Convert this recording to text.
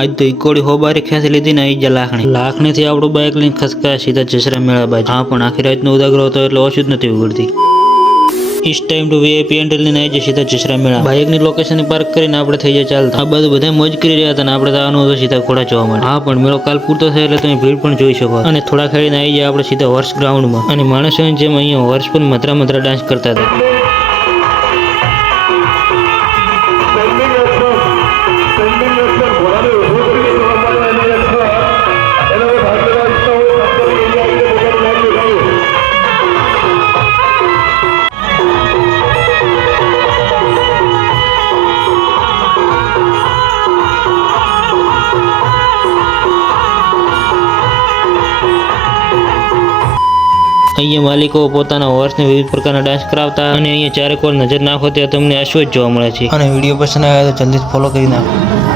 આજ તો ઇકોડી હોબારી ખેંચી લીધી ને આઈ લાખણી થી આપણું બાઇક લઈને ખસકા સીધા જસરા મેળા બાજુ. હા, પણ આખી રાતનો ઉદાગરો હતો એટલે ઓછું જ નથી ઉગડતી. ઇસ ટાઈમ ટુ વીઆઈપી એન્ટ્રી લઈને આવી જાય સીધા જસરા મેળા. બાઇકની લોકેશન પાર્ક કરીને આપણે થઈ જાય ચાલતા. આ બધું બધા મોજ કરી રહ્યા હતા ને આપણે આવવાનું હતું સીધા ઘોડા જોવા માટે. હા, પણ મેળો કાલ પૂરતો થાય એટલે તમે ભીડ પણ જોઈ શકો. અને થોડા ખેડીને આવી જાય આપણે સીધા હોર્સ ગ્રાઉન્ડમાં. અને માણસોની જેમ અહીંયા હોર્સ પણ મધરા ડાન્સ કરતા હતા. અહીંયા માલિકો પોતાના હોર્સને વિવિધ પ્રકારના ડાન્સ કરાવતા અને અહીંયા ચારેક વાર નજર નાખો ત્યાં તમને અશ્વ જ જોવા મળે છે. અને વિડીયો પસંદ આવે તો જલ્દી ફોલો કરી નાખો.